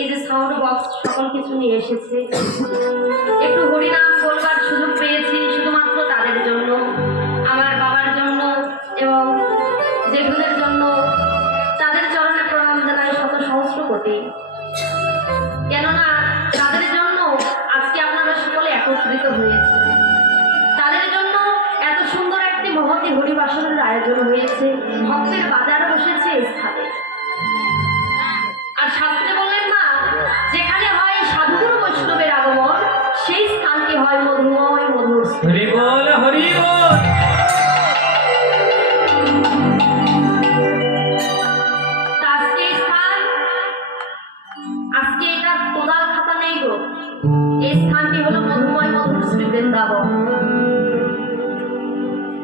এই যে sound box সকল কিছু নিয়ে এসেছি। একটু হরিনাম করবার সুযোগ পেয়েছি, শুধুমাত্র তাদের জন্য।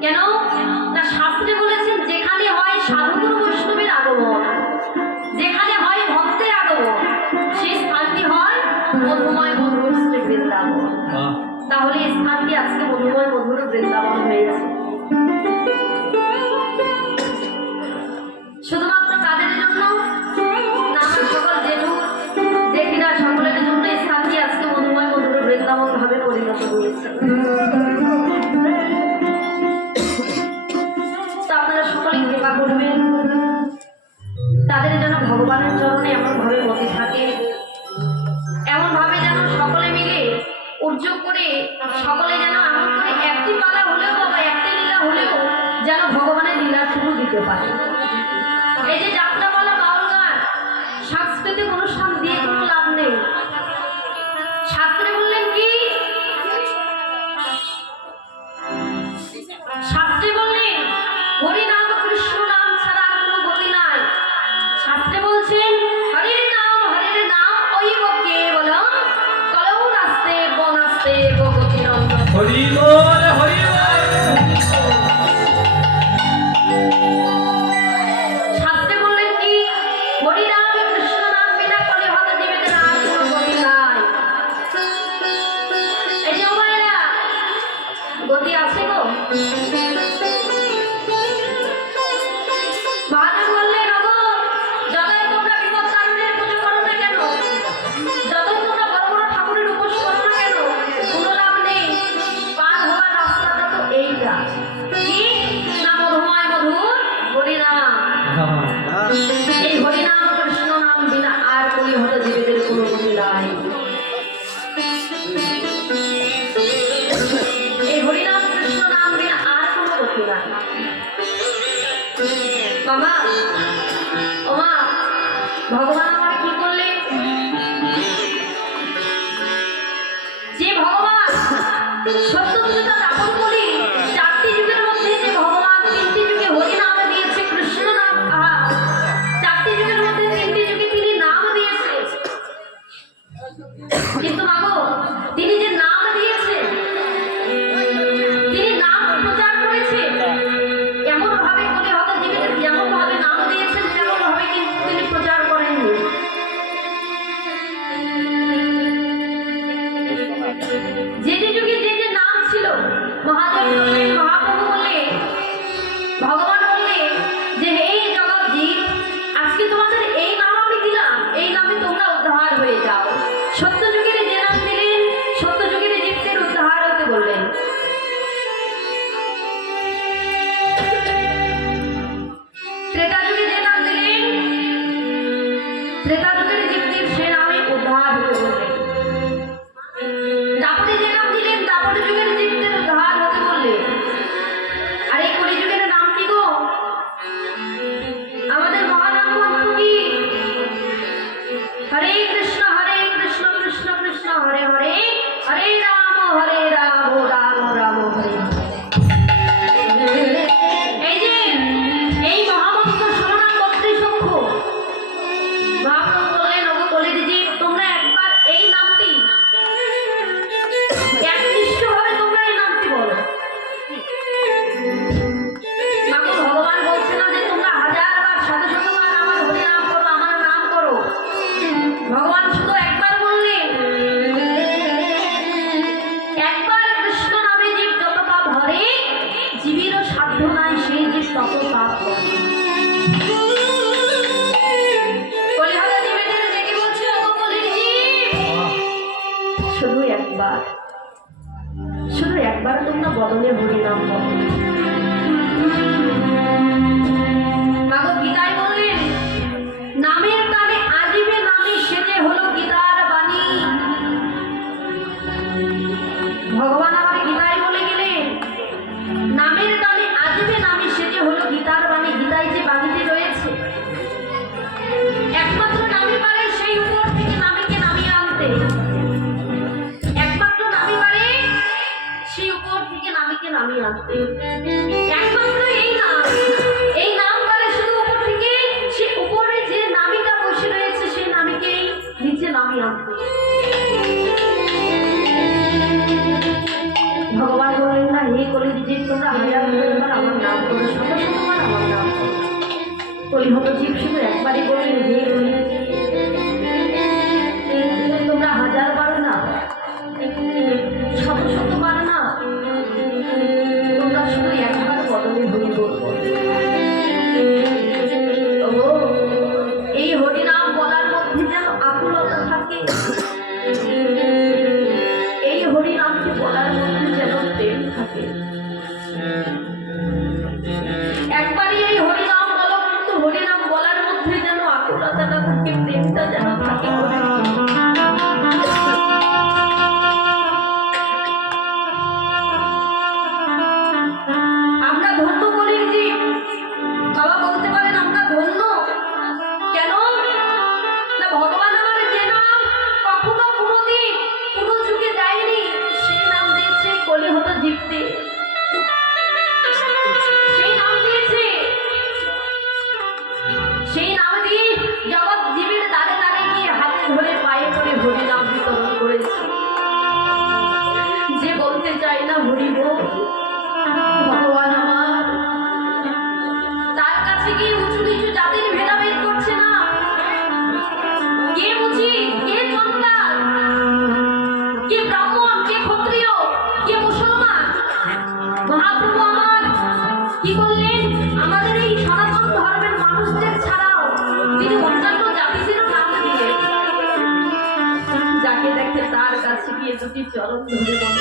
কেন? না শাস্ত্রে বলেছেন যেখানে হয় সাধু বৈষ্ণবের আগমন যেখানে হয় ভক্তের আগমন সেই স্থানটি হয় মধুময় মধুর শ্রী বৃন্দাবন তাহলে এই স্থানটি আজকে মধুময় মধুর বৃন্দাবন হয়েছে। শুধুমাত্র কাদের জন্য? তা আপনারা সকলেই সেবা করবেন। তাদের যেন ভগবানের চরণে এমনভাবে বসে থাকে, এমনভাবে যেন সকলে মিলে উদ্যোগ করে সকলে যেন এমন করে একটি পালা হলেও বা একটি লীলা হলেও যেন ভগবানের লীলা শুরু দিতে পারে। এই যে যাত্রা বলা হরি বল হরি শাস্ত্রে বললেন কি? হরিদাস verdad শুধু একবার। শুধু একবার তোমরা বদনে ভরি নাম মাগো বিদায় নামের বিরক্ত ভগবান বলেন না, হে কলি যে তোমরা হাজার আমার নাম করো শত শতবার আমার নাম করো। কলি হলো জীব শুধু really যাকে দেখে তার কাছে গিয়ে দুটি চরম ধরে বন্ধ